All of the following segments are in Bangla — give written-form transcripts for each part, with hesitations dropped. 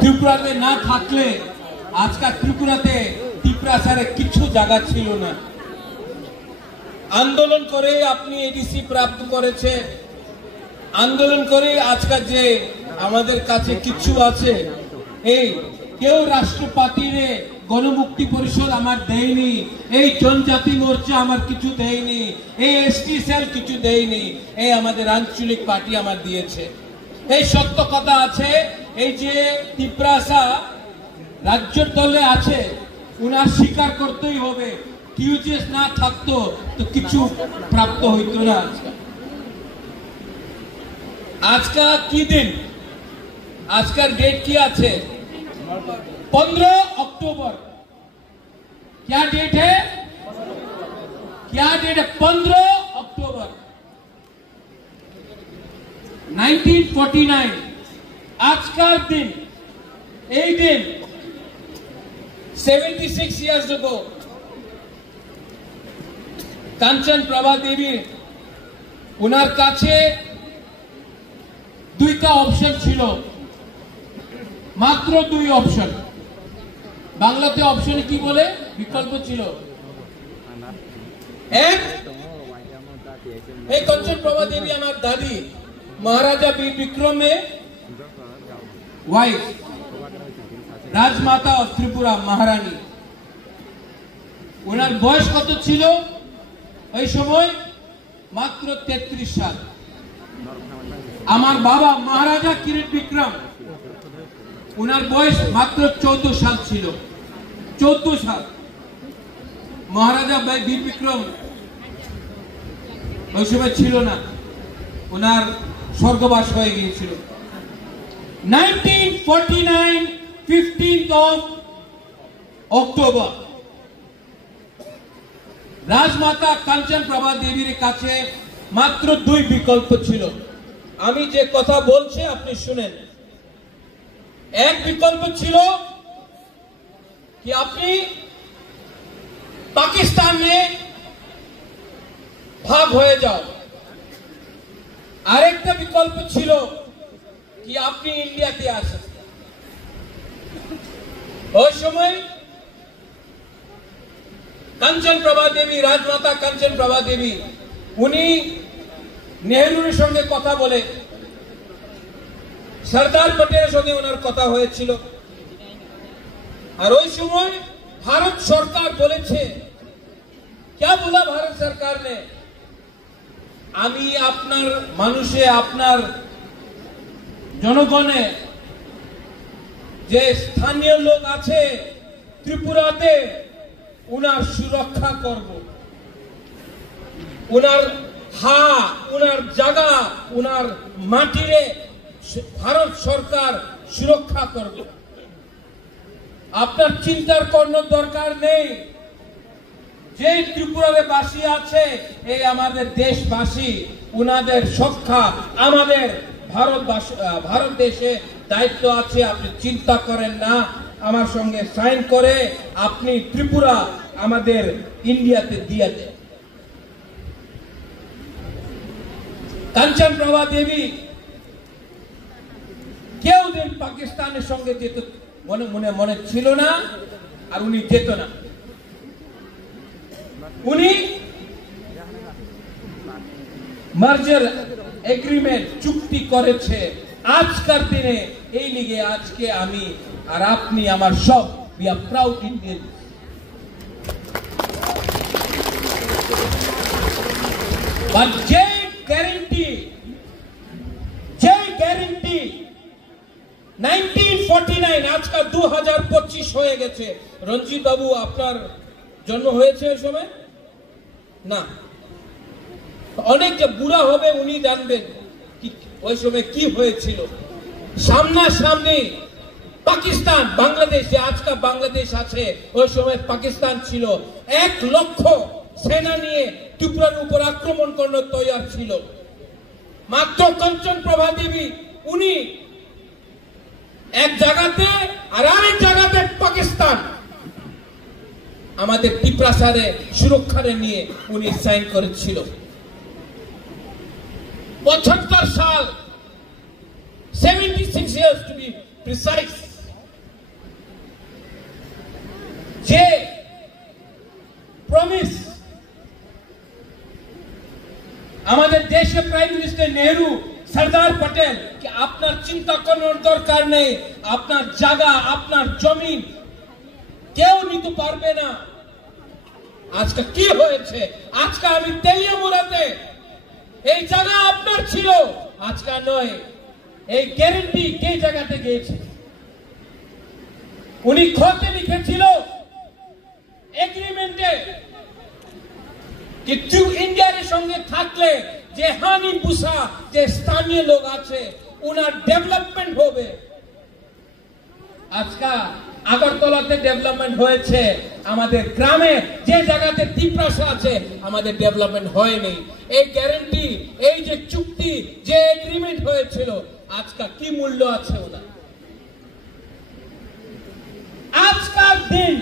ত্রিপুরাতে না থাকলে আজকাল ত্রিপুরাতে টিপ্রাসারে কিছু জায়গা ছিল না। আন্দোলন করে আপনি এডিসি প্রাপ্ত করেছে, আন্দোলন করে আজকাল যে আমাদের কাছে কিছু আছে, এই কেউ রাষ্ট্রপতিরে গণমুক্তি পরিষদ আমার দেয়নি, এই জনজাতি মোর্চা আমার কিছু দেয়নি, এই এসটি সেল কিছু দেয়নি, এই আমাদের আঞ্চলিক পার্টি আমার দিয়েছে। এই সত্য কথা আছে। এই যে টিপ্রাসা রাজ্যের দলে আছে, উনার স্বীকার করতেই হবে। টিউজিএস না থাকতো তো কিছু প্রাপ্ত হইতো না। আজকাল কি দিন, আজকাল डेट কি আছে? 15 अक्टूबर। क्या डेट है? क्या डेट है? 15 अक्टूबर 1949। আজকাল দিন, এই দিন 76 years ago কাঞ্চন প্রভা দেবী, উনার কাছে দুইটা অপশন ছিল, মাত্র দুই অপশন। বাংলাতে অপশন কি বলে? বিকল্প ছিল। এক, এই কাঞ্চন প্রভা দেবী আমার দাদি মহারাজা বীর বিক্রমে ওয়াইফ, রাজমাতা অফ ত্রিপুরা মহারানী। ওনার বয়স কত ছিল ওই সময়? মাত্র 33 সাল। আমার বাবা মহারাজা কিরিট বিক্রম, ওনার বয়স মাত্র 14 সাল ছিল। 14 সাল। মহারাজা বীর বিক্রম ওই সময় ছিল না, ওনার স্বর্গবাস হয়ে গিয়েছিল। 1949 15th of October রাজমাতা কাঞ্চন প্রভা দেবীর কাছে মাত্র দুই বিকল্প ছিল। আমি যে কথা বলছি আপনি শুনেন। এক বিকল্প ছিল কি আপনি পাকিস্তানে ভাগ হয়ে যাও। আরেকটা বিকল্প ছিল কি আপনি ইন্ডিয়াতে আসেন। ওই সময় কাঞ্চন প্রভা দেবী, রাজমাতা কাঞ্চন প্রভা দেবী, উনি নেহরুর সঙ্গে কথা বলে সরদার পটেলের সঙ্গে ওনার কথা হয়েছিল। আর ওই সময় ভারত সরকার বলেছে, क्या बोला भारत सरकार ने? আমি আপনার মানুষে, আপনার জনগণে যে স্থানীয় লোক আছে ত্রিপুরাতে, উনার সুরক্ষা করব। উনার উনার জায়গা, উনার মাটিরে ভারত সরকার সুরক্ষা করবে। আপনার চিন্তার কোনো দরকার নেই। যে ত্রিপুরার বাসী আছে, এই আমাদের দেশবাসী, উনাদের সুরক্ষা আমাদের ভারত দেশে দায়িত্ব আছে। আপনি চিন্তা করেন না। আমার সঙ্গে সাইন করে আপনি ত্রিপুরা আমাদের ইন্ডিয়াতে দিয়ে দেন। কাঞ্চন প্রভা দেবী কেউ দিন পাকিস্তানের সঙ্গে যেত মনে ছিল না, আর উনি যেত না। উনি মার্জার এগ্রিমেন্ট চুক্তি করেছে। আজকের দিনে এই লিগে আজকে আমি আর আপনি আমার সব we are proud Indians। But যে গ্যারান্টি 1949 আজকাল 2025 হয়ে গেছে। রঞ্জিত বাবু, আপনার জন্ম হয়েছে ওই সময় না? অনেক যে বুড়া হবে উনি জানবেন ওই সময় কি হয়েছিল। সামনাসামনি পাকিস্তান, বাংলাদেশ, যে আজকাল বাংলাদেশ আছে, ওই সময় পাকিস্তান ছিল। 1 লক্ষ সেনা নিয়ে ত্রিপুরার উপর আক্রমণ করার তৈরি ছিল। মাত্র কাঞ্চন প্রভা দেবী উনি এক জায়গাতে আর আরেক জায়গাতে পাকিস্তান আমাদের টিপ্রাসারে সুরক্ষা নিয়ে উনি সাইন করেছিল। 75 সাল, 76 years to be প্রিসাইজ যে প্রমিস আমাদের দেশে প্রাইম মিনিস্টার নেহরু সরদার পটেল কি আপনার চিন্তা করার দরকার নেই, আপনার জায়গা আপনার জমিন কেউ নিতে পারবে না। আজকে কি হয়েছে? আজকে আমি তেলিয়ামুড়াতে এই জায়গা আপনার ছিল, আজকে নয়। এই গ্যারেন্টি কে জায়গাতে গিয়েছে? উনি খতে লিখেছিল এগ্রিমেন্টে কি তুই ইন্ডিয়ার সঙ্গে থাকলে যে হানি বুসা যে স্থানীয় লোক আছে উনার ডেভেলপমেন্ট হবে। আজকে আগরতলাতে ডেভেলপমেন্ট হয়েছে, আমাদের গ্রামে যে জায়গাতে তিপ্রাসা আছে আমাদের ডেভেলপমেন্ট হয়নি। এই গ্যারেন্টি, এই যে চুক্তি, যে এগ্রিমেন্ট হয়েছিল, আজকে কি মূল্য আছে ওনার? আজকাল দিন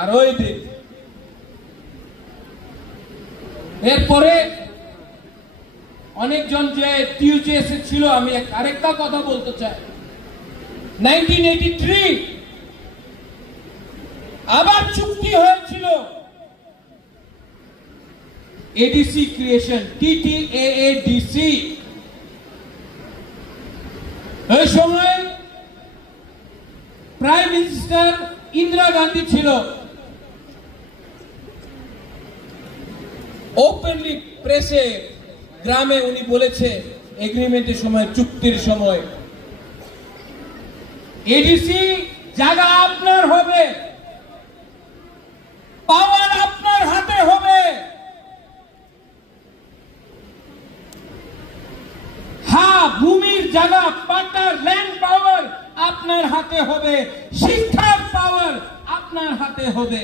আর ওই দিন। এরপরে অনেকজন যে টিউজিএস ছিল, আমি আরেকটা কথা বলতে চাই। 1983 আবার চুক্তি হয়েছিল এডিসি ক্রিয়েশন, TTAADC। ওই সময় প্রাইম মিনিস্টার ইন্দিরা গান্ধী ছিল। ওপেনলি প্রেসে গ্রামে উনি বলেছে এগ্রিমেন্টের সময়, চুক্তির সময়, এডিসি জায়গা আপনার হবে, পাওয়ার আপনার হাতে হবে। হ্যাঁ, ভূমির জায়গা, পাটার ল্যান্ড পাওয়ার আপনার হাতে হবে, শিক্ষার পাওয়ার আপনার হাতে হবে,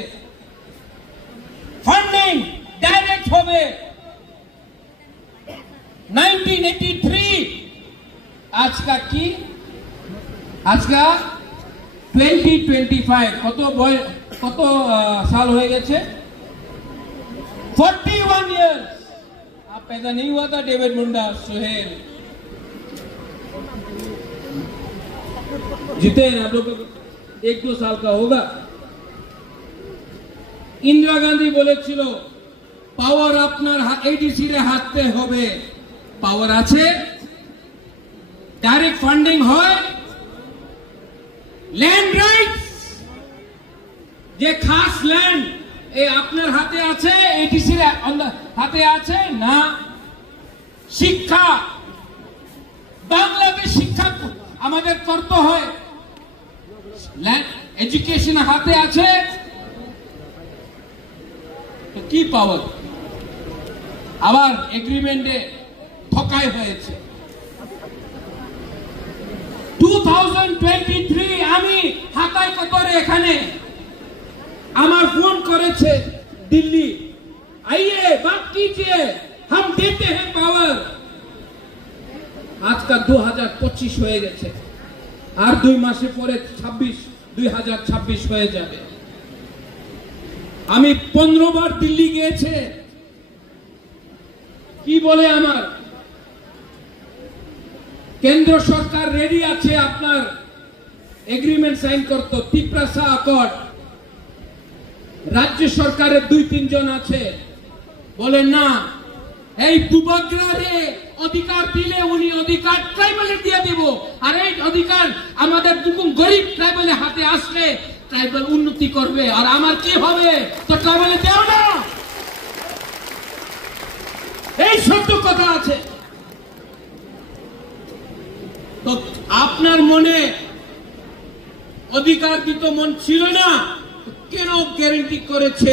ফান্ডিং ডাইরেক্ট হবে। 1983 আজকা কি? আজকা 2025 কত साल हो गए थे? 41 years। आप पैदा नहीं हुआ था डेविड मुंडा, सुहेल जीते हैं आप लोग, 1-2 साल का होगा। इंदिरा गांधी बोले छिलो पावर আপনার এডিসি রে হাতে হবে, পাওয়ার আছে, ডাইরেক্ট ফান্ডিং হয়, ল্যান্ড রাইটস যে খাস ল্যান্ড এ আপনার হাতে আছে, এডিসি রে হাতে আছে না। শিক্ষা, বাংলাদেশ শিক্ষা আমাদের করতে হয়, ল্যান্ড এডুকেশন হাতে আছে, তো কি পাওয়ার? আবার এগ্রিমেন্টে ঠকাই হয়েছে। 2023 আমি হাতায় কতরে এখানে আমার ফোন করেছে দিল্লি, आइए बात कीजिए, हम देते हैं पावर। আজকাল 2025 হয়ে গেছে, আর 2 মাসে পরে 2026 হয়ে যাবে। আমি 15 বার দিল্লি গিয়েছে। কি বলে আমার কেন্দ্র সরকার রেডি আছে আপনার এগ্রিমেন্ট সাইন করতে, তিপ্রাসা অ্যাকর্ড। রাজ্য সরকারের 2-3 জন আছে, বলে না এই দুবাগ্রারে অধিকার দিলে উনি অধিকার ট্রাইবালে দিয়ে দেব, আর এই অধিকার আমাদের দুকুম গরিব ট্রাইবালের হাতে আসলে ট্রাইবাল উন্নতি করবে, আর আমার কি হবে? তো ট্রাইবালে দেও না। এই সত্য কথা আছে। তো আপনার মনে অধিকার দিত মন ছিল না, কেন গ্যারান্টি করেছে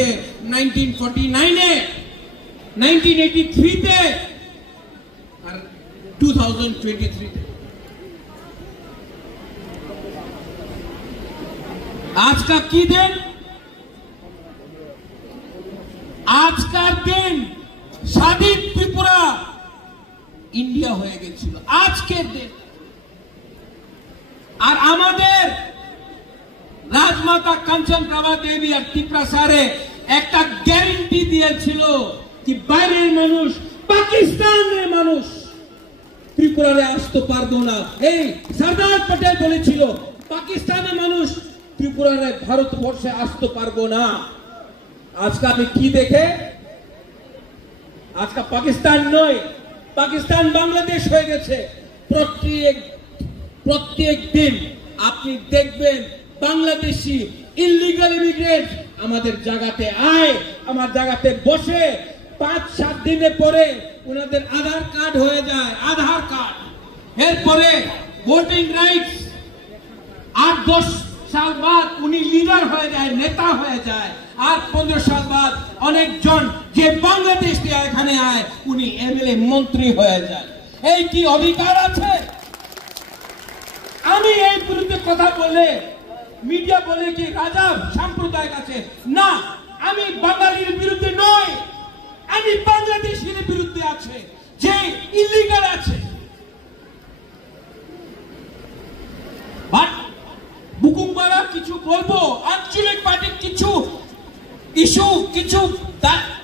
1949-এ, 1983-তে আর 2023-তে? আজকা কি দিন? আজকার দিন স্বাধীন ত্রিপুরা ইন্ডিয়া হয়ে গেছিল আজকের দিন। আর আমাদের রাজমাতা কাঞ্চন প্রভা দেবী আর তিপ্রাসারে একটা গ্যারান্টি দিয়েছিল কি বাইরের মানুষ, পাকিস্তানের মানুষ ত্রিপুরারে আসতে পারবো না। এই সরদার পটেল বলেছিল পাকিস্তানের মানুষ ত্রিপুরারে ভারতবর্ষে আসতে পারবো না। আজকে আমি কি দেখে, আজকে পাকিস্তান নয়, পাকিস্তান বাংলাদেশ হয়ে গেছে। প্রত্যেক দিন আপনি দেখবেন বাংলাদেশি ইলিগাল ইমিগ্রেন্ট আমাদের জায়গাতে আয়, আমার জায়গাতে বসে, 5-7 দিনে পরে ওনাদের আধার কার্ড হয়ে যায়, আধার কার্ড। এরপরে ভোটিং রাইটস, 8-10 সাল বাদ উনি লিডার হয়ে যায়, নেতা হয়ে যায়। আর 15 সাল বাদ অনেকজন যে বাংলাদেশ দিয়ে এখানে আয় উনি এমএলএ মন্ত্রী হয়ে যায়। এই কি অধিকার আছে? আমি এই বিরুদ্ধে কথা বলে মিডিয়া বলে কি রাজা সাম্প্রদায়িক আছে, না, আমি বাঙালির বিরুদ্ধে নয়, আমি বাংলাদেশের বিরুদ্ধে আছে যে ইলিগাল আছে। বুকুমবারা কিছু বলবো, আঞ্চলিক পার্টি কিছু ইস্যু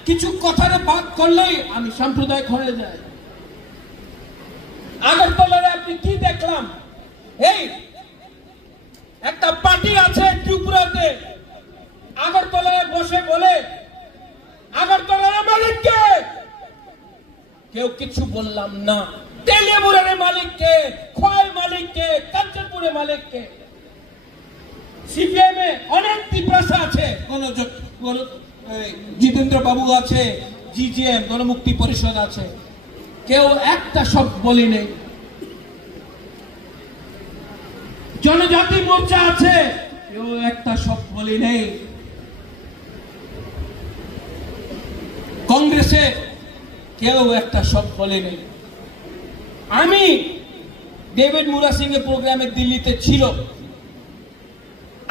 কিছু কথার বাদ করলেই আমি সাম্প্রদায়িক হয়ে যাই। আগরতলায় আপনি কি দেখলাম? এই একটা পার্টি আছে ত্রিপুরাতে, আগরতলায় বসে বলে আগরতলার মালিককে, কেউ কিছু বললাম না। তেলিয়ামুড়ার মালিককে, খোয়াই মালিককে, কাঞ্চনপুরের মালিককে। সিপিএম এ অনেক ত্রিপ্রাসা আছে, জিতেন্দ্র বাবু আছে, জিজিএম গণমুক্তি পরিষদ আছে, কেউ একটা শব্দ বলি নেই। জনজাতি মোর্চা আছে, কেউ একটা শব্দ বলি নেই। কংগ্রেসে কেউ একটা শব্দ বলি নেই। আমি ডেভিড মুরা সিং এর প্রোগ্রামে দিল্লিতে ছিল,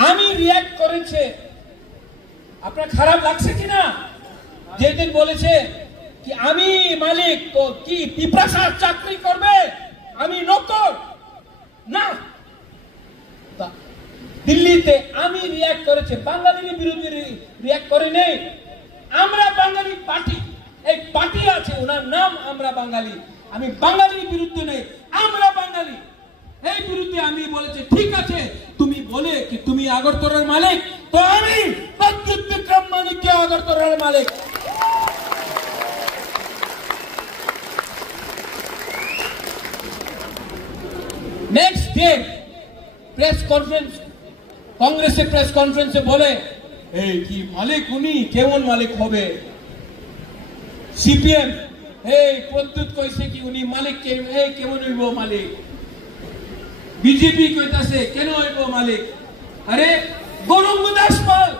আমি রিয়াক্ট করেছে। আপনার খারাপ লাগছে কিনা? যেদিন বলেছে কি আমি মালিক, তো কি পিপ্রাসার চাকরি করবে, আমি নকর না। দিল্লিতে আমি রিয়াক্ট করেছে, বাঙালির বিরুদ্ধে রিয়াক্ট করে নেই। আমরা বাঙালি পার্টি, এই পার্টি আছে, ওনার নাম আমরা বাঙালি। আমি বাঙালির বিরুদ্ধে নেই, আমরা বাঙালি। এই বিরুদ্ধে আমি বলেছি ঠিক আছে, তুমি বলে কি তুমি আগরতলার মালিক, তো আমি প্রদ্যুৎ বিক্রম মানিক্য আগরতলার মালিক। নেক্সট ডে প্রেস কনফারেন্স, কংগ্রেসের প্রেস কনফারেন্সে বলে এই কি মালিক উনি, কেমন মালিক হবে? সিপিএম এই প্রদ্যুৎ কইছে কি উনি মালিক, কেমন হইব মালিক? বিজেপি কইতাছে কেন হইব মালিক? আরে গৌরঙ্গ দাস পাল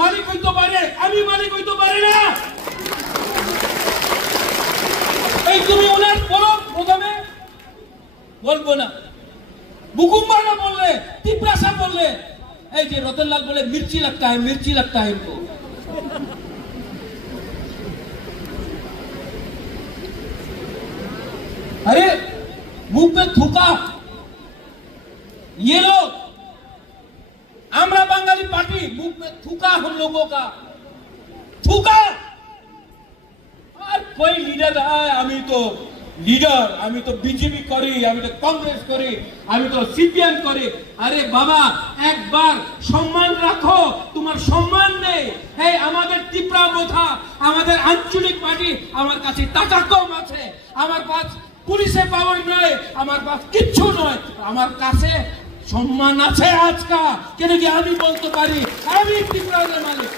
মালিক হইতে পারে, আমি মালিক হইতে পারি না। এই তুমি ওনার বলো, প্রথমে বলবো না। বুকুমবারা বললে, তিপ্রাসা বললে, এই যে রতনলাল বলে মির্চি লাগতা है, मिर्ची लगता है इनको। अरे मुंह पे थूका ये लोग, आमरा बंगाली पार्टी, मुंह पे थूका हम लोगों का, थूका। और कोई लीडर है, আমি তো লিডার, আমি তো বিজেপি করি, আমি তো কংগ্রেস করি, আমি তো সিপিএম করি। আরে বাবা একবার সম্মান রাখো, তোমার সম্মান নেই। এই আমাদের ত্রিপুরা বোধা, আমাদের আঞ্চলিক পার্টি, আমার কাছে টাকা কম আছে, আমার কাছে পুলিশে পাওয়ার নয়, আমার কাছে কিচ্ছু নয়, আমার কাছে সম্মান আছে আজকা। কেন কি আমি বলতে পারি আমি ত্রিপুরার মালিক।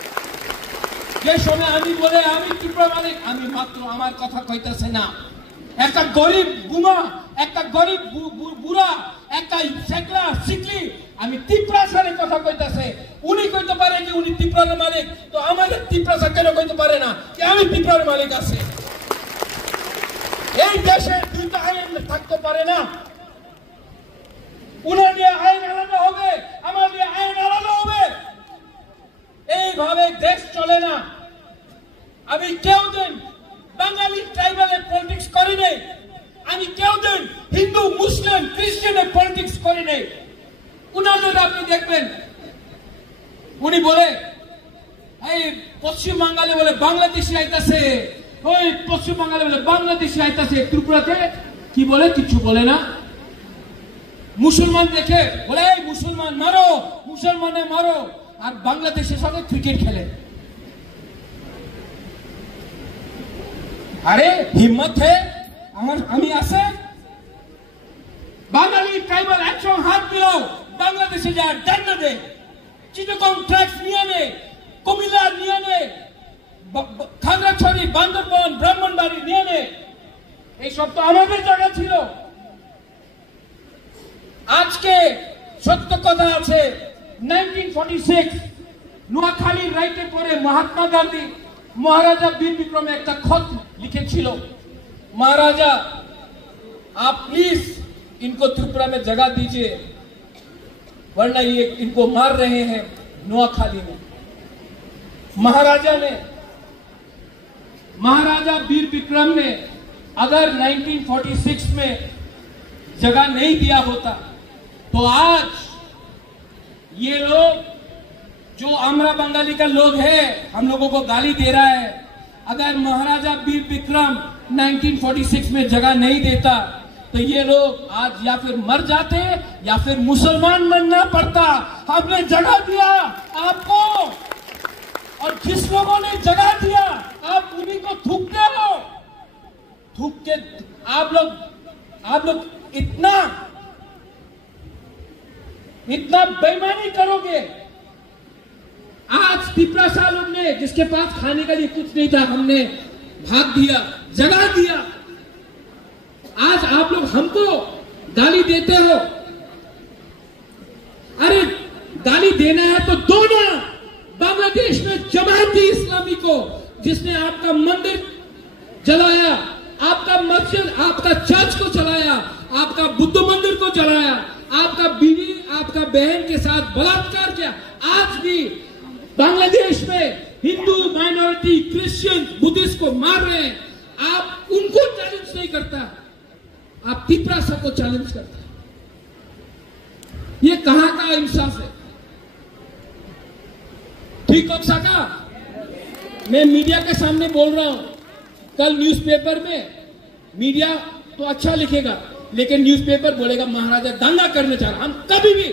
যে সময় আমি বলে আমি ত্রিপুরা মালিক, আমি মাত্র আমার কথা কইতাছে না। একটা গরিব বুমা, একটা গরিব বুড়া, একটা শেখলা শিখলি, আমি ত্রিপুরার কথা কইতাছে, উনি কইতে পারে যে উনি ত্রিপুরার মালিক, তো আমাদের ত্রিপুরা কেন কইতে পারে না যে আমি ত্রিপুরার মালিক আছে? এই দেশে দুইটা আইন থাকতে পারে না। উনার নিয়ে আইন আলাদা হবে, আমার নিয়ে আইন আলাদা হবে। এইভাবে দেশ চলে না। আমি কেউ দিন বাঙালি ট্রাইবালের পলিটিক্স করি নাই, আমি কেউ দিন হিন্দু মুসলিম খ্রিস্টানের পলিটিক্স করি নাই। উনাদের আপনি দেখবেন উনি বলে এই পশ্চিম বাঙালি বলে বাংলাদেশি আইতাছে, ওই পশ্চিম বাঙালি বলে বাংলাদেশি আইতাছে ত্রিপুরাতে। কি বলে? কিছু বলে না। মুসলমান দেখে বলে এই মুসলমান মারো, মুসলমানে মারো, আর বাংলাদেশের সঙ্গে ক্রিকেট খেলে। আরে হিম্মত হে আমি আছে বাঙালি ট্রাইবাল একশো হাত মিলাও, বাংলাদেশে যা ডান্ডা দে, চিটাগং ট্র্যাক্স নিয়ে নে, কুমিল্লা নিয়ে নে, খাগড়াছড়ি, বান্দরবান, ব্রাহ্মণবাড়ি নিয়ে নে। এইসব তো আমাদের জায়গা ছিল। আজকে সত্য কথা আছে, 1946 নোয়াখালীর রাইটের পরে মহাত্মা গান্ধী মহারাজা বীর বিক্রমে একটা খত লিখেছিল, महाराजा आप प्लीज इनको त्रिपुरा में जगह दीजिए, वरना ये इनको मार रहे हैं नोआखाली में। महाराजा वीर विक्रम ने अगर 1946 में जगह नहीं दिया होता तो आज ये लोग जो आमरा बंगाली का लोग है हम लोगों को गाली दे रहा है, अगर महाराजा वीर विक्रम 1946 में जगह नहीं देता तो ये लोग आज या फिर मर जाते या फिर मुसलमान बनना पड़ता। हमने जगह दिया आपको, और जिस लोगों ने जगह दिया आप उन्हीं को थूकते हो। थूक के आप लोग इतना बेईमानी करोगे। आज तिपरासा लोग ने, जिसके पास खाने के लिए कुछ नहीं था, हमने भाग दिया, जगह दिया। आज आप लोग हमको गाली देते हो। अरे गाली देना है तो दो ना। बांग्लादेश में जमात इस्लामी को, जिसने आपका मंदिर जलाया, आपका मस्जिद, आपका चर्च को जलाया, आपका बुद्ध मंदिर को जलाया, आपका बीवी, आपका बहन के साथ बलात्कार किया, आज भी बांग्लादेश में हिंदू माइनॉरिटी, क्रिश्चियन, बुद्धिस्ट को मार रहे हैं। आप उनको चैलेंज नहीं करता, आप तिपरासा को चैलेंज करता है। ये कहां का इंसाफ है? ठीक हो सका? मैं मीडिया के सामने बोल रहा हूं, कल न्यूज़पेपर में मीडिया तो अच्छा लिखेगा, लेकिन न्यूज़पेपर बोलेगा महाराजा दंगा करने चाह रहा। हम कभी भी,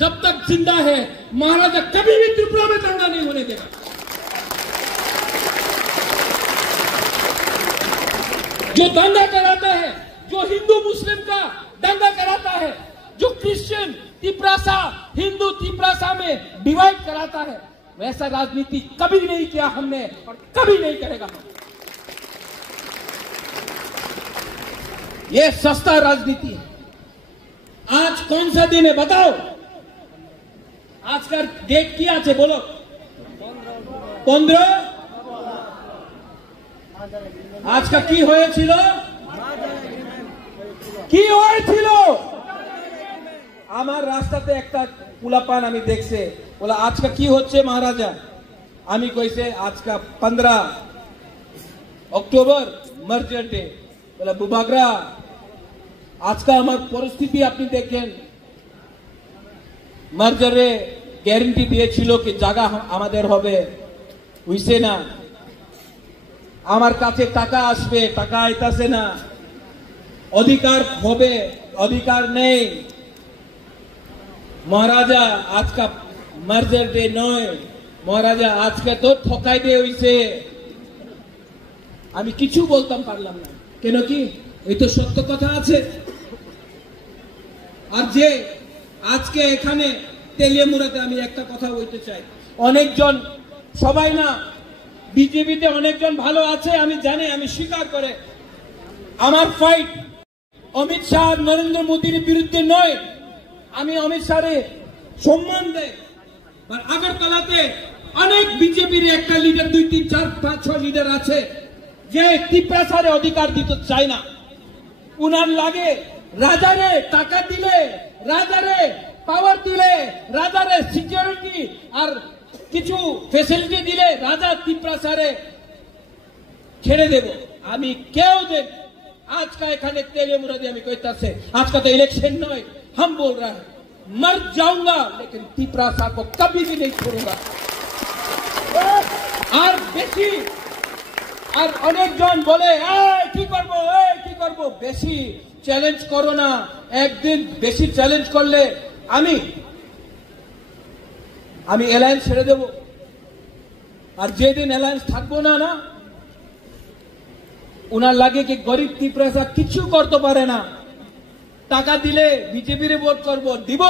जब तक जिंदा है, महाराजा कभी भी त्रिपुरा में दंगा नहीं होने देगा। जो दंगा कराता है, जो हिंदू मुस्लिम का दंगा कराता है, जो क्रिश्चियन तिपरासा, हिंदू तिपरासा में डिवाइड कराता है, वैसा राजनीति कभी नहीं किया हमने और कभी नहीं करेगा। ये सस्ता राजनीति है। आज कौन सा दिन है बताओ? आज का डेट क्या है बोलो? 15। आज का কি হয়েছিল? কি হয়েছিল? আমার রাস্তাতে একটা পুলাপান আমি দেখছে, বলে আজকে কি হচ্ছে মহারাজা? আমি কইছে আজকে 15 অক্টোবর মার্জার ডে। বলে বুবাগরা আজকে আমার পরিস্থিতি আপনি দেখেন, মার্জারে গ্যারান্টি দিয়েছিল কি জায়গা আমাদের হবে, হইছে না। আমার কাছে টাকা আসবে, টাকা আইতাছে না। অধিকার হবে, অধিকার নেই। মহারাজা আজকা মার্জার ডে নয়, মহারাজা আজকে তো ঠকাই দিয়ে হইছে। আমি কিছু বলতাম পারলাম না, কেন কি এই তো সত্য কথা আছে। আর যে আজকে এখানে তেলিয়ামুড়াতে আমি একটা কথা বলতে চাই, অনেকজন, সবাই না, বিজেপিতে অনেকজন ভালো আছে আমি জানি, আমি স্বীকার করে। আমার ফাইট অমিত শাহ, নরেন্দ্র মোদীর বিরুদ্ধে নয়। আমি অমিত শাহরে সম্মান দেই। আর আগরতলাতে অনেক বিজেপির একটা লিডার, 2, 3, 4, 5, 6 লিডার আছে যে তিপরাসারে অধিকার দিতে চায় না। উনার লাগে রাজারে টাকা দিলে, রাজারে পাওয়ার দিলে, রাজারে সিকিউরিটি আর কিছু ফেসিলিটি দিলে রাজা তিপরাসারে ছেড়ে দেব। আমি কেউ দেব। आज का एखाने तेलियामुड़ा में कहता से, आज का तो इलेक्शन नहीं, हम बोल रहे हैं मर जाऊंगा लेकिन तिपरासा को कभी भी नहीं छोड़ूंगा। और बेसी আর অনেকজন বলে কি করব বেশি চ্যালেঞ্জ করো না, একদিন বেশি চ্যালেঞ্জ করলে আমি অ্যালায়েন্স ছেড়ে দেব। আর যেদিন অ্যালায়েন্স থাকবো না উনার লাগে কি গরিব ত্রিপুরা কিছু করতে পারে না, টাকা দিলে বিজেপির ভোট করব, দিব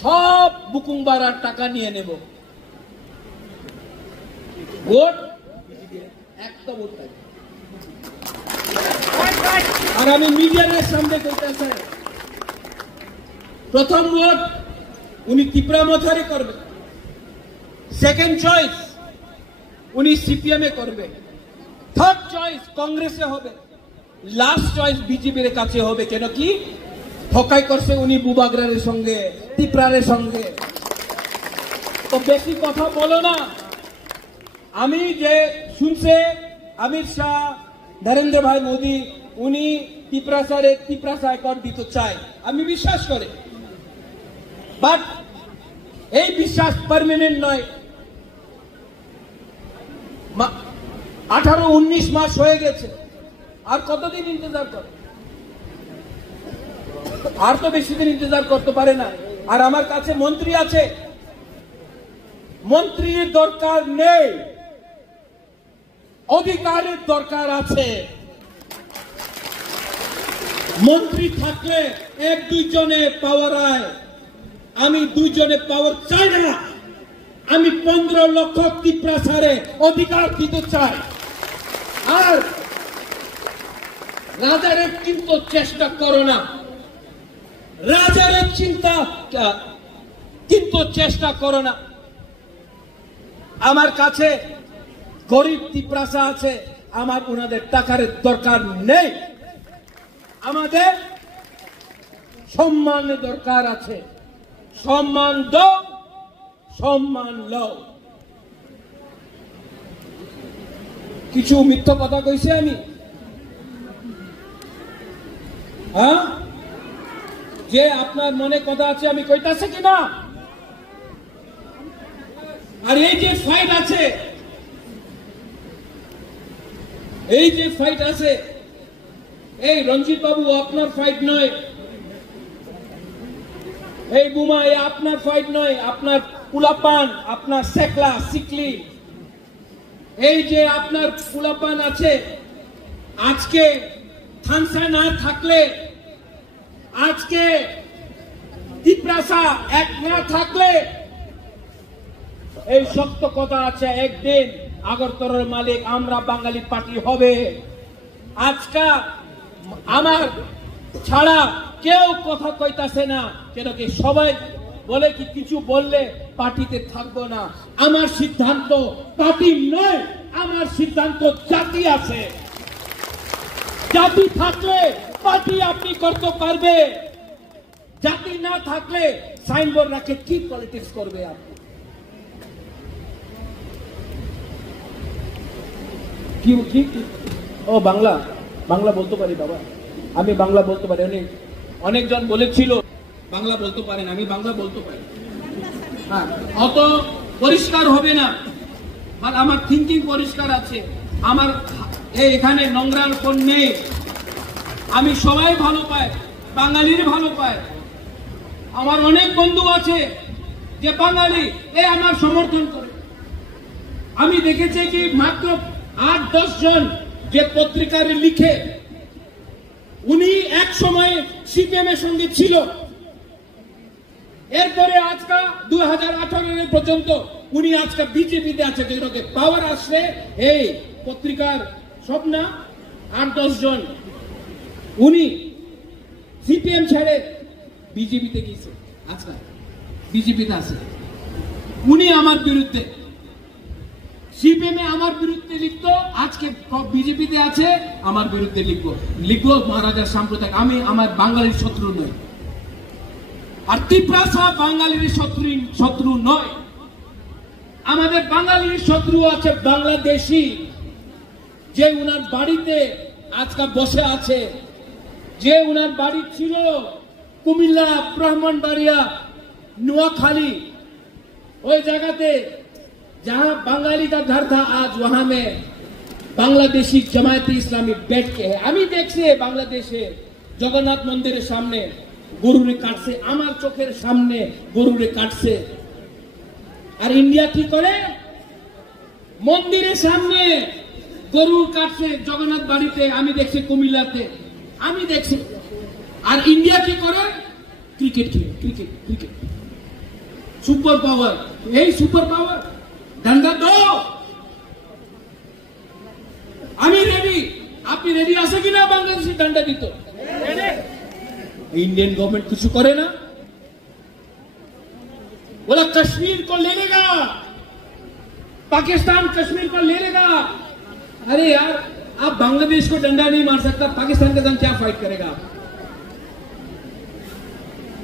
সব বুকুং বাড়ার টাকা নিয়ে নেব, ভোট একটা ভোট থাকবে। আর আমি মিডিয়ার সামনে কইতেছি প্রথম ভোট উনি ত্রিপুরা মথারে করবে, সেকেন্ড চয়েস উনি সিপিএম এ করবে, থার্ড চয়েস কংগ্রেসে হবে, লাস্ট চয়েস বিজেপির কাছে হবে। কেন কি ঠকাই করছে উনি বুবাগ্রারের সঙ্গে, ত্রিপুরারের সঙ্গে। তো বেশি কথা বলো না। আমি যে শুনছে অমিত শাহ, নরেন্দ্র ভাই মোদী উনি ত্রিপুরা কর দিতে চায়, আমি বিশ্বাস করি, বাট এই বিশ্বাস পার্মানেন্ট নয়। 18-19 মাস হয়ে গেছে, আর কতদিন ইন্তজার করে? আর তো বেশি দিন ইন্তজার করতে পারে না। আর আমার কাছে মন্ত্রী আছে, মন্ত্রীর দরকার নেই, অধিকারের দরকার আছে। মন্ত্রী থাকলে 1-2 জনে পাওয়ার আয়, আমি 2 জনে পাওয়ার চাই না। আমি 15 লক্ষ ত্রিপুরা সারে অধিকার দিতে চাই। আর রাজারের কিন্তু চেষ্টা করো না, রাজারের চিন্তা কিন্তু চেষ্টা করো না। আমার কাছে গরিব ত্রিপুরা আছে, আমার ওনাদের টাকার দরকার নেই। আমাদের সম্মানের দরকার আছে, সম্মান দাও, সম্মান লও। কিছু মিথ্যা কথা কইছে আমি? হ্যাঁ, যে আপনার মনে কথা আছে আমি কইতাছে কিনা? আর এই যে ফাইট আছে, এই রঞ্জিত বাবু আপনার ফাইট নয়, এই বুমা এই আপনার ফাইট নয়, আপনার পুলাপান, আপনার সেকলা সিকলি, এই যে আপনার পুলাপান আছে, আজকে থানসা না থাকলে, আজকে ত্রিপুরা এক না থাকলে, এই শক্ত কথা আছে, একদিন আগরতলার মালিক আমরা বাঙালি পার্টি হবে। আজকে আমার ছাড়া কেউ কথা কইতাছে না, কেন কি সবাই বলে কি কিছু বললে পার্টিতে থাকবো না। আমার সিদ্ধান্ত পার্টি নয়, আমার সিদ্ধান্ত জাতি আছে। জাতি থাকলে পার্টি আপনি করতে পারবে, জাতি না থাকলে সাইনবোর্ড রাখে কি পলিটিক্স করবে আপনি? কি ও বাংলা বলতে পারি বাবা, আমি বাংলা বলতে পারি। অনেকজন বলেছিল বাংলা বলতে পারেন, আমি বাংলা বলতে পারি। হ্যাঁ, অত পরিষ্কার হবে না, আর আমার থিঙ্কিং পরিষ্কার আছে। আমার এখানে নোংরার কোন নেই, আমি সবাই ভালো পাই, বাঙালির ভালো পাই। আমার অনেক বন্ধু আছে যে বাঙালি, আমার সমর্থন করে। আমি দেখেছি কি মাত্র 8-10 জন যে পত্রিকার লিখে, উনি এক সময় সিপিএম এর সঙ্গে ছিল, এরপরে আজকে 2018 পর্যন্ত উনি আজকে বিজেপিতে আছে। পাওয়ার আসলে এই পত্রিকার সব না 8-10 জন উনি সিপিএম ছেড়ে বিজেপিতে গিয়েছে, আজকে বিজেপিতে আছে। উনি আমার বিরুদ্ধে, সিপিএম এ আমার বিরুদ্ধে লিখতো, আজকে বিজেপিতে আছে আমার বিরুদ্ধে লিখবো মহারাজার সাম্প্রদায়িক। আমি আমার বাঙালির শত্রু নই, আর ত্রিপুরা বাঙালির শত্রু নয়। আমাদের বাঙালির শত্রু আছে বাংলাদেশি, যে উনার বাড়িতে আজকে বসে আছে, যে উনার বাড়ি ছিল কুমিল্লা, ব্রাহ্মণবাড়িয়া, নোয়াখালী, ওই জায়গাতে जहां बंगाली का घर था आज वहां में বাংলাদেশি জামায়াতে ইসলামী बैठ के है আমি দেখছি বাংলাদেশে জগন্নাথ মন্দিরের সামনে গরুরে কাটছে আমার চোখের সামনে গরুরে কাটছে আর ইন্ডিয়া কি করে মন্দিরের সামনে গরু কাটছে জগন্নাথ বাড়িতে আমি দেখছি কুমিল্লাতে আমি দেখছি আর ইন্ডিয়া কি করে ক্রিকেট খেলে ক্রিকেট ক্রিকেট সুপার পাওয়ার এই সুপার পাওয়ার ডান্ডা দাও আমি রেডি আপনি রেডি আছে কিনা বাংলাদেশি ডান্ডা দিত इंडियन गवर्नमेंट कुछ करे ना बोला कश्मीर को ले लेगा पाकिस्तान कश्मीर को ले लेगा अरे यार आप बांग्लादेश को डंडा नहीं मार सकता पाकिस्तान के साथ क्या फाइट करेगा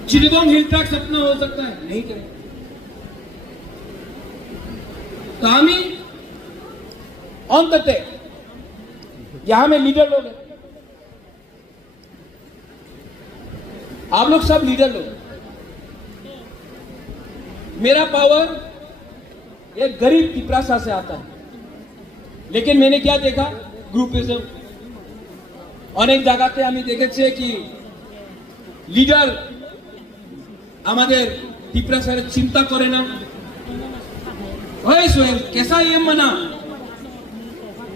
चिटगोंग हिल ट्रैक सपना हो सकता है नहीं करेगा तो हम ही अंततः यहां में लीडर लोग हैं आप लोग सब लीडर लोग मेरा पावर एक गरीब तिपरासा से आता है लेकिन मैंने क्या देखा ग्रुपिज्म अनेक জায়গাতে আমি দেখেছি কি লিডার আমাদের तिपरासाর চিন্তা করে না ओए सोहेल कैसा ये बना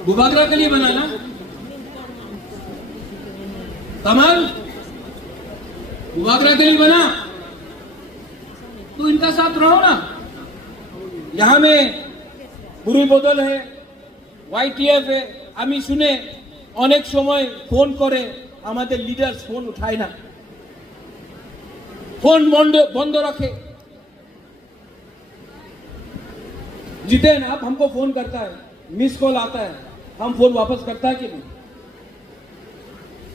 बुबागरा के लिए बना ना कमल बुबागरा के लिए बना तो इनका साथ रहो ना यहां में बुरी बदल है वाईटीएफ है আমি শুনে অনেক সময় ফোন করে আমাদের লিডার ফোন উঠায় না फोन बंद रखे जितेन आप हमको फोन करता है मिस कॉल आता है हम फोन वापस करता है कि नहीं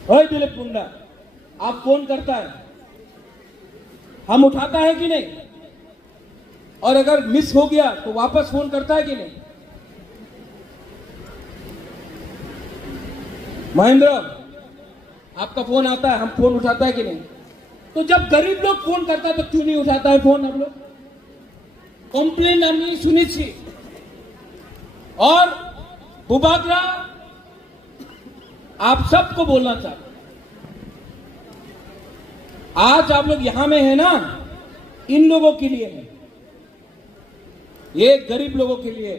ओए दिलीप पुंडा आप फोन करता है हम उठाता है कि नहीं और अगर मिस हो गया तो वापस फोन करता है कि नहीं महेंद्र आपका फोन आता है हम फोन उठाता है कि नहीं तो जब गरीब लोग फोन करता है तो क्यों नहीं उठाता है फोन हम लोग कंप्लेन हमने सुनी थी और बुबागरा आप सबको बोलना चाहते आज आप लोग यहां में है ना इन लोगों के लिए है ये गरीब लोगों के लिए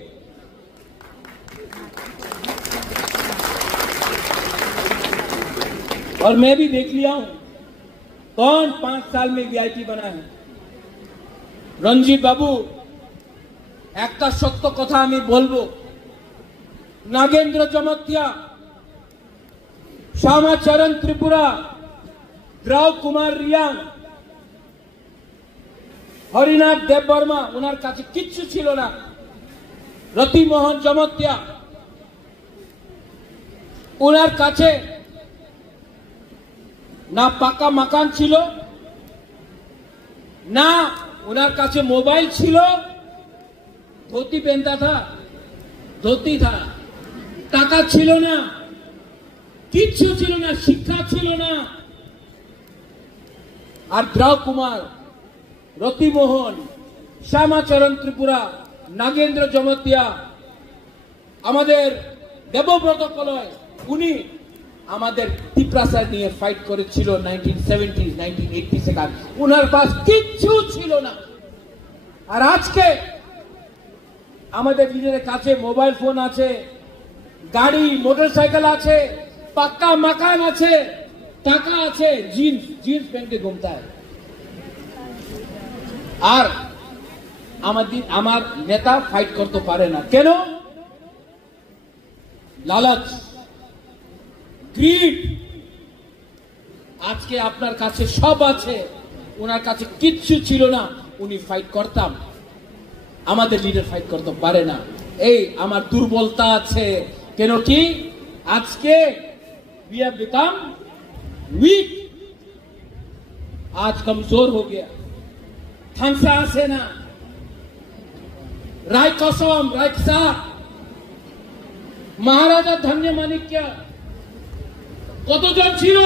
और मैं भी देख लिया हूं कौन 5 साल में वीआईपी बना है रंजीत बाबू একটা সত্য কথা আমি বলবো নাগেন্দ্র জমতিয়া শ্যামাচরণ ত্রিপুরা দ্রাউ কুমার রিয়াং হরিনাথ দেববর্মা ওনার কাছে কিচ্ছু ছিল না রতিমোহন জমতিয়া ওনার কাছে না পাকা মাকান ছিল না ওনার কাছে মোবাইল ছিল धोती पहनता था धोती था टाका छिलो ना किच्छु छिलो ना शिक्षा छिलो ना और द्राव कुमार रतिमोहन श्यामाचरण त्रिपुरा नागेंद्र जमतिया আমাদের দেবব্রত কলয় উনি আমাদের তিপ্রাসার নিয়ে ফাইট করেছিল 1970 1980 থেকে ওনার পাশ কিচ্ছু ছিল না আর আজকে আমাদের নিজেদের কাছে মোবাইল ফোন আছে গাড়ি মোটরসাইকেল আছে পাক্কা মাকান আছে টাকা আছে জিন্স প্যান্ট के घूमता है আর আমার নেতা ফাইট করতে পারে না কেন লালচ গ্রিড আজকে আপনার কাছে সব আছে ওনার কাছে কিচ্ছু ছিল না উনি ফাইট করতাম আমাদের লিডার ফাইট করতে পারে না এই আমার দুর্বলতা আছে কেন কি আজকে we have become weak आज कमजोर हो गया থানসা আছে না রায় কসম রায়সা মহারাজা ধন্য মানিক্য কতজন ছিল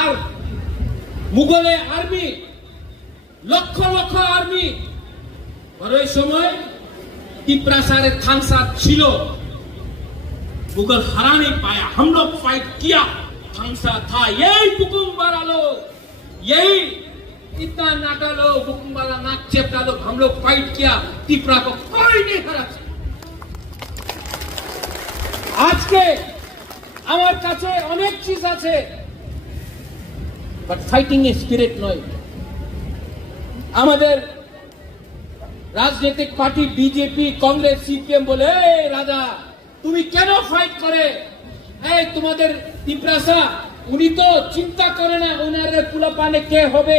আর মুঘলের আর্মি লক্ষ লক্ষ আর্মি और ওই সময় तिपरासारे थांगसा छिलो मुगल हरा नहीं पाया हम लोग फाइट किया थांगसा था यही बुकुम्बारा लोग यही इतना नाटा लोग बुकुम्बारा नाक चेपटा लोग हम लोग फाइट किया तिपरा को कोई नहीं हरा आज के আমার কাছে অনেক চিজ আছে বাট ফাইটিং স্পিরিট নয় আমাদের রাজনৈতিক পার্টি বিজেপি কংগ্রেস সিপিএম বলে এই রাজা তুমি কেন ফাইট করে এই তোমাদের তিপ্রাসা উনি তো চিন্তা করে না ওনার পুলাপানে কে হবে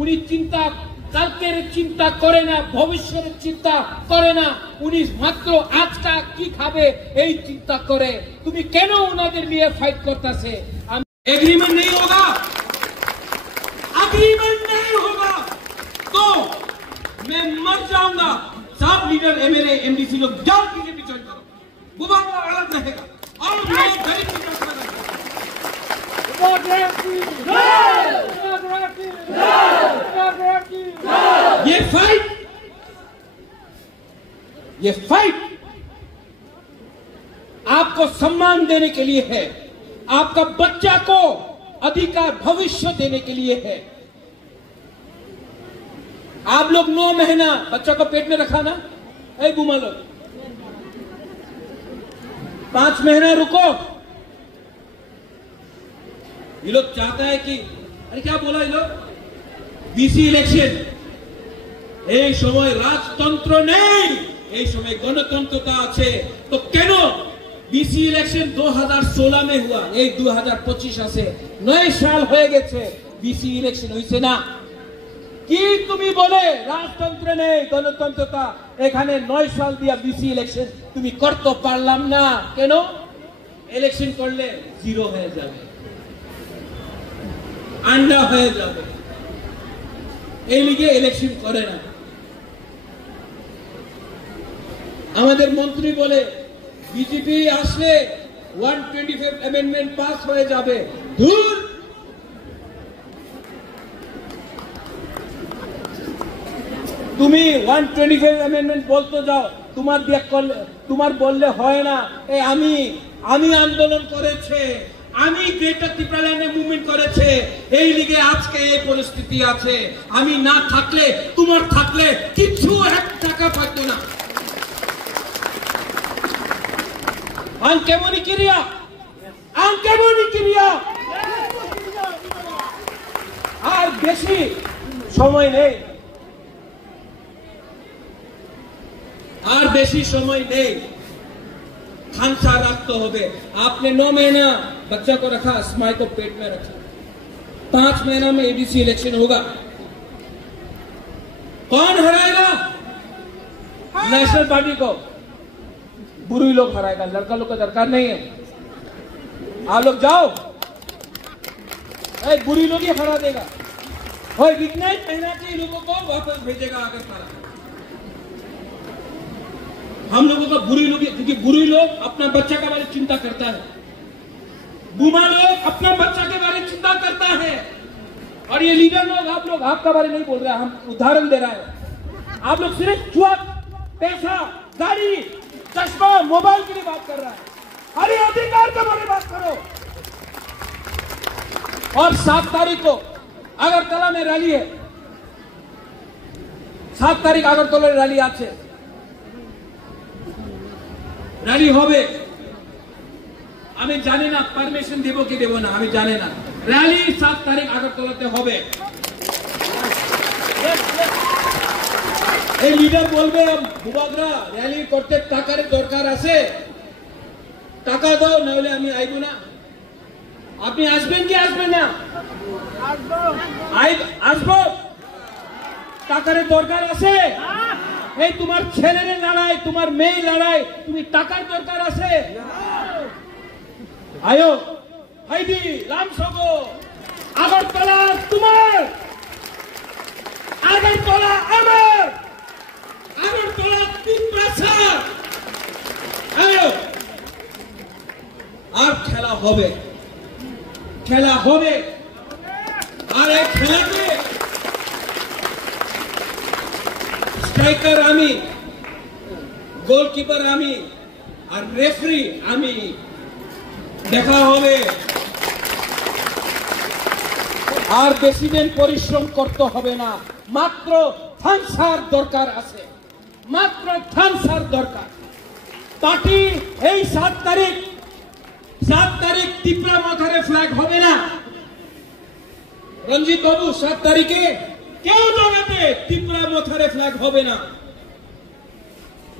উনি চিন্তা কালকের চিন্তা করে না ভবিষ্যতের চিন্তা করে না উনি মাত্র আজটা কি খাবে এই চিন্তা করে তুমি কেন ওনাদের নিয়ে ফাইট করতেছে एग्रीमेंट नहीं होगा तो मैं मर जाऊंगा सब लीडर एमएलए एमडीसी लोग जाओ बीजेपी ज्वाइन करो गुबारा अलग रहेगा और लोग गरीब की तरफ ये फाइट आपको सम्मान देने के लिए है आपका बच्चा को अधिकार भविष्य देने के लिए है आप लोग 9 महीना बच्चा को पेट में रखा ना ऐ बुमा लोग 5 महीना रुको ये लोग चाहता है कि अरे क्या बोला ये लोग बीसी इलेक्शन এই সময় রাজতন্ত্র নেই এই সময় গণতন্ত্রতা আছে তো কেন बीसी इलेक्शन 2016 में हुआ এই 2025 আছে 9 সাল হয়ে গেছে बीसी ইলেকশন হইছে না কি তুমি বলে রাজতন্ত্র নেই গণতন্ত্রতা এখানে 9 সাল দিয়া बीसी ইলেকশন তুমি করতে পারলাম না কেন ইলেকশন করলে জিরো হয়ে যাবে আন্ডা হয়ে যাবে এই লিগে ইলেকশন করে না আমাদের মন্ত্রী বলে বিজেপি আসলে 125 অ্যামেন্ডমেন্ট পাস হয়ে যাবে দূর তুমি 125 অ্যামেন্ডমেন্ট বলতে যাও তোমার দিয়ে করলে তোমার বললে হয় না এই আমি আন্দোলন করেছে আমি গ্রেটার ত্রিপুরাল্যান্ডে মুভমেন্ট করেছে এই লিগে আজকে এই পরিস্থিতি আছে আমি না থাকলে তোমার থাকলে কিছু এক টাকা পাইতো না আনকেমনি ক্রিয়া আর বেশি সময় নেই खांसा रखते हो आपने 9 महीना बच्चा को रखा स्माई को पेट में रखा 5 महीना में एडीसी इलेक्शन होगा कौन हराएगा नेशनल पार्टी को बुरी लोग हराएगा लड़का लोग का दरकार नहीं है आप लोग जाओ बुरी लोग ही हरा देगा इतना ही महीना के लोगों को वापस भेजेगा आकर सारा हम लोगों का बुरी लोग क्योंकि बुरी लोग अपना बच्चा के बारे में चिंता करता है बुमा लोग अपना बच्चा के बारे में चिंता करता है और ये लीडर लोग आपका बारे नहीं बोल रहे हम उदाहरण दे रहा है आप लोग सिर्फ जुआ पैसा गाड़ी चश्मा मोबाइल के लिए बात कर रहा है अरे अधिकार के बारे में बात करो और 7 तारीख को अगरतला में रैली है 7 तारीख अगरतला रैली আছে रैली হবে আমি জানি না পারমিশন দেব কি দেব না আমি জানি না র‍্যালি 7 তারিখ আগরতলাতে হবে এই লিডার বলবে বুবাগরা র‍্যালি করতে টাকার দরকার আছে টাকা দাও না হলে আমি আইব না আপনি আসবেন কি আসবেন না আসবো টাকার দরকার আছে এই তোমার ছেলের লড়াই তোমার মেয়ে লড়াই তুমি টাকার দরকার আছে আয়ো হাইদি লামসগো আগরতলা তোমার আগরতলা আমার আগরতলা তিনপ্রাসা আয়ো আর খেলা হবে আর এই খেলাকে স্ট্রাইকার আমি, গোলকিপার আমি, আর রেফারি আমি। দেখা হবে। আর বেশি দিন পরিশ্রম করতে হবে না, মাত্র থানসার দরকার আছে, মাত্র থানসার দরকার। পার্টি এই 7 তারিখ ত্রিপুরা মাথারে ফ্ল্যাগ হবে না। রঞ্জিত বাবু 7 তারিখে কেউ জায়গাতে ত্রিপুরা মাথারে ফ্ল্যাগ হবে না।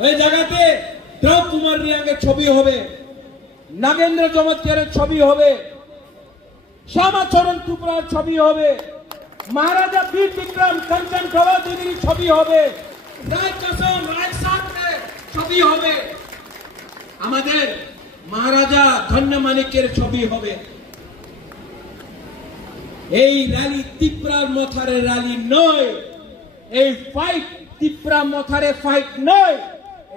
ওই জায়গাতে দ্রৌ কুমার রিয়াঙ্গের ছবি হবে, নাগেন্দ্র চমৎকারের ছবি হবে, শ্যামাচরণ ত্রিপুরার ছবি হবে, মহারাজা বীর বিক্রম কাঞ্চন প্রভা দেবীর ছবি হবে, রায় কাসম রায় সাহেবের ছবি হবে, আমাদের মহারাজা ধন্য মানিকের ছবি হবে। এই র্যালি ত্রিপুরার মথারে র্যালি নয়, এই ফাইট ত্রিপুরা মথারে ফাইট নয়,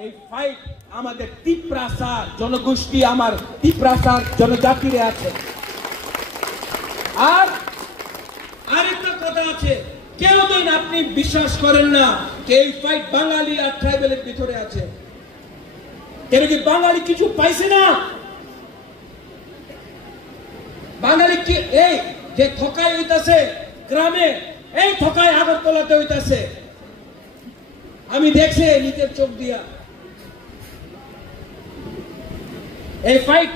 এই ফাইট আমাদের ত্রিপুরাসার জনগোষ্ঠী, আমার ত্রিপুরাসার জনজাতিরে আছে। আর আরেকটা কথা আছে, কেউ দিন আপনি বিশ্বাস করেন না যে এই ফাইট বাঙালি আর ট্রাইবেলের ভিতরে আছে। কেন কি বাঙালি কিছু পাইছে না? বাঙালি কি এই যে ঠকাই হইতাছে গ্রামে, এই ঠকাই আগরতলাতে হইতাছে, আমি দেখছি নিজের চোখ দিয়া। এই ফাইট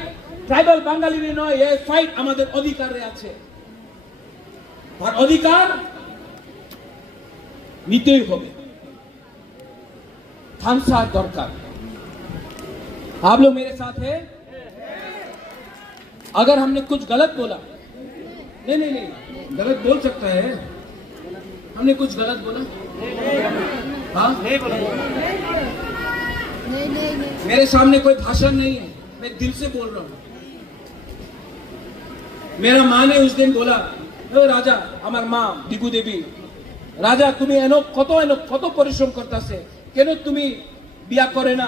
ট্রাইবাল বাঙালির নয়, এই ফাইট আমাদের অধিকারে আছে, আর অধিকার নিতেই হবে। থানসার দরকার। आप लोग मेरे साथ हैं? अगर हमने कुछ गलत बोला, नहीं, गलत बोल सकता है, हमने कुछ गलत बोला? हाँ, नहीं बोला। मेरे सामने कोई भाषण नहीं है, मैं दिल से बोल रहा हूं। मेरा माँ ने उस दिन बोला, राजा আমার মা দিগু দেবী, রাজা তুমি কত পরিশ্রম করতেছে, কেন তুমি বিয়া করে না,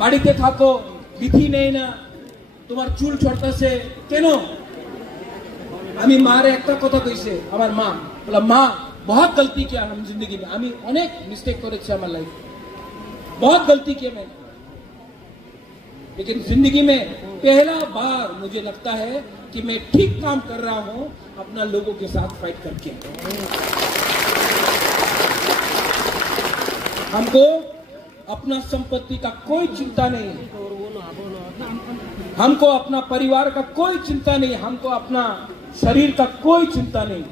বাড়িতে থাকো, বিধি নেই না, তোমার চুল ছড়তেছে কেন? আমি মারে একটা কথা কইছে, আমার মা বলা, মা बहुत गलती किया हम जिंदगी में, আমি অনেক মিস্টেক করেছি আমার লাইফ, बहुत गलती किया मैंने, लेकिन जिंदगी में पहला बार मुझे लगता है कि मैं ठीक काम कर रहा हूं अपना लोगों के साथ फाइट करके। हमको अपना संपत्ति का कोई चिंता नहीं है, हमको अपना परिवार का कोई चिंता नहीं, हमको अपना शरीर का कोई चिंता नहीं,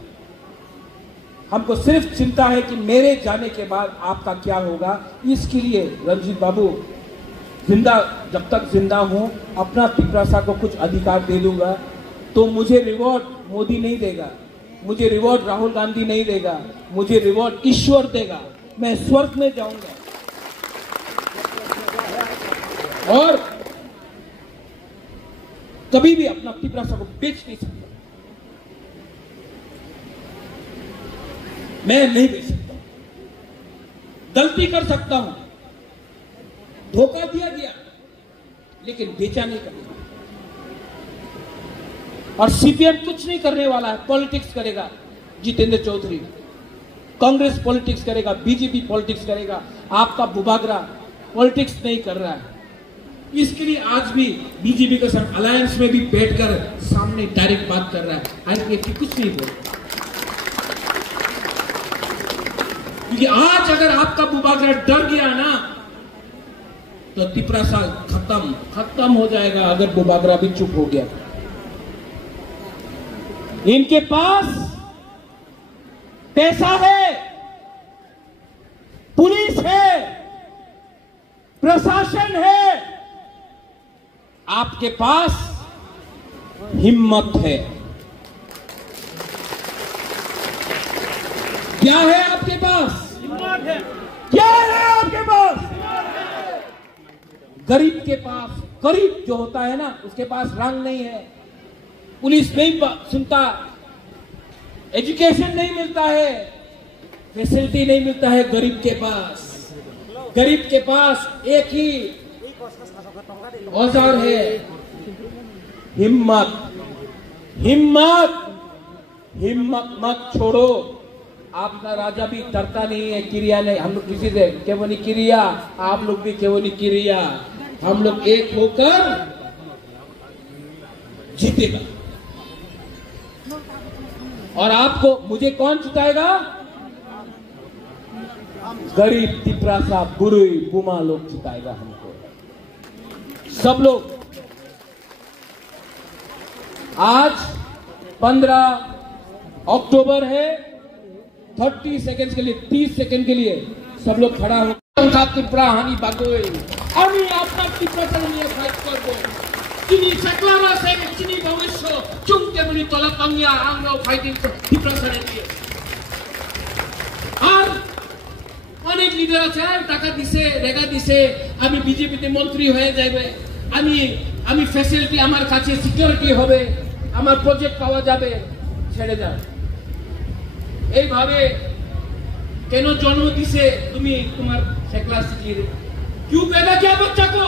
हमको सिर्फ चिंता है कि मेरे जाने के बाद आपका क्या होगा। इसके लिए रंजीत बाबू जब तक जिंदा हूं अपना त्रिपुरा को कुछ अधिकार दे दूंगा, तो मुझे रिवॉर्ड मोदी नहीं देगा, मुझे रिवॉर्ड राहुल गांधी नहीं देगा, मुझे रिवॉर्ड ईश्वर देगा, मैं स्वर्ग में जाऊंगा। और कभी भी अपना त्रिपुरा को बेच नहीं सकता, मैं नहीं बेच सकता, गलती कर सकता हूं, धोखा दिया लेकिन बेचा नहीं करेगा। और सीपीएम कुछ नहीं करने वाला है, पॉलिटिक्स करेगा, जितेंद्र चौधरी कांग्रेस पॉलिटिक्स करेगा, बीजेपी पॉलिटिक्स करेगा, आपका बुबागरा पॉलिटिक्स नहीं कर रहा है। इसके लिए आज भी बीजेपी के साथ अलायंस में भी बैठकर सामने डायरेक्ट बात कर रहा है, आज कुछ नहीं बोल, क्योंकि आज अगर आपका बुबागरा डर गया ना तो त्रिपुरा खत्म हो जाएगा, अगर बुबागरा भी चुप हो गया। इनके पास पैसा है, पुलिस है, प्रशासन है, आपके पास हिम्मत है। क्या है आपके पास? हिम्मत है। क्या है आपके पास? गरीब के पास, गरीब जो होता है ना, उसके पास रंग नहीं है, पुलिस नहीं सुनता, एजुकेशन नहीं मिलता है, फैसिलिटी नहीं मिलता है गरीब के पास। गरीब के पास एक ही औजार है, हिम्मत। हिम्मत मत छोड़ो, आपका राजा भी डरता नहीं है, क्रिया नहीं। हम लोग किसी से केवनी क्रिया, आप लोग भी केवनी क्रिया। हम लोग एक होकर जीतेगा। और आपको मुझे कौन जिताएगा? गरीब तिपरासा बुरुई बुमा लोग जिताएगा हमको। सब लोग। आज 15 अक्टूबर है। 30 सेकंड के लिए, 30 सेकंड के लिए सब लोग खड़ा हो। त्रिपुरा हानि बागोई আমি আপনার তীব্রতা নিয়ে ফাইট করব। তিনি চেকলারা সেন চিনি ভবিষ্য চুমকে বলি তলা কামিয়া আমরাও ফাইটিং তীব্রতা নিয়ে। আর অনেক লিডার আছে টাকা দিছে, রেগা দিছে, আমি বিজেপিতে মন্ত্রী হয়ে যাবে, আমি ফ্যাসিলিটি আমার কাছে সিকিউরিটি হবে, আমার প্রজেক্ট পাওয়া যাবে। ছেড়ে দাও। এইভাবে কেন জন্ম দিছে তুমি তোমার শেখলা সিটির? क्यों पैदा किया बच्चा को?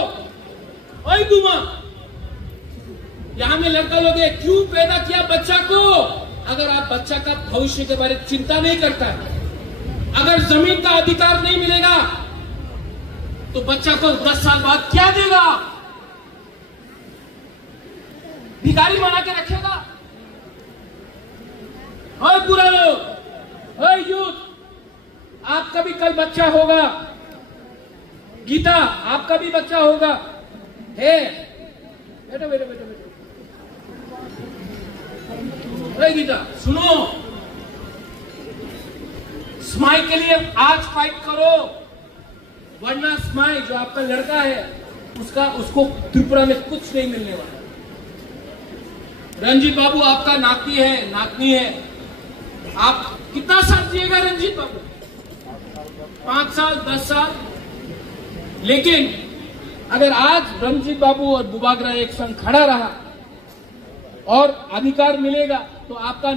ओए दुमा, यहाँ में लड़का लोग है, क्यों पैदा किया बच्चा को? अगर आप बच्चा का भविष्य के बारे में चिंता नहीं करता है, अगर जमीन का अधिकार नहीं मिलेगा तो बच्चा को 10 साल बाद क्या देगा? भिखारी बना के रखेगा? ओए बुरा लोग, ओए यूथ, आपका भी कल बच्चा होगा। गीता, आपका भी बच्चा होगा। है बेटा बेटा बेटा बेटा गीता सुनो, स्माइल के लिए आज फाइट करो, वरना स्माइल जो आपका लड़का है उसको त्रिपुरा में कुछ नहीं मिलने वाला। रंजीत बाबू आपका नातनी है। आप कितना साल जिएगा रंजीत बाबू? 5 साल, 10 साल। लेकिन अगर आज रंजीत बाबू और बुबागरा एक संग खड़ा रहा और अधिकार मिलेगा तो आपका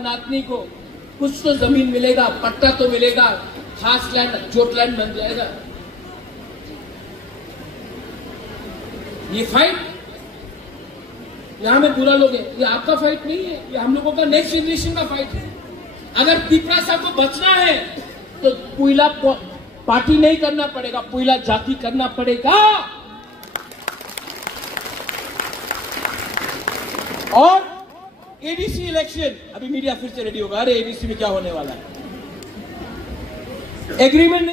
नातनी को कुछ तो जमीन मिलेगा, पट्टा तो मिलेगा, खास लैंड, जोट लैंड बन जाएगा। ये फाइट यहां में बुरा लोग है, ये आपका फाइट नहीं है, ये हम लोगों का नेक्स्ट जनरेशन का फाइट है। अगर तिपरासा को बचना है तो पुइला पार्टी नहीं करना पड़ेगा, पुइला जाति करना पड़ेगा। और एडीसी इलेक्शन, अभी मीडिया फिर से रेडी होगा, अरे एडीसी में क्या होने वाला है, एग्रीमेंट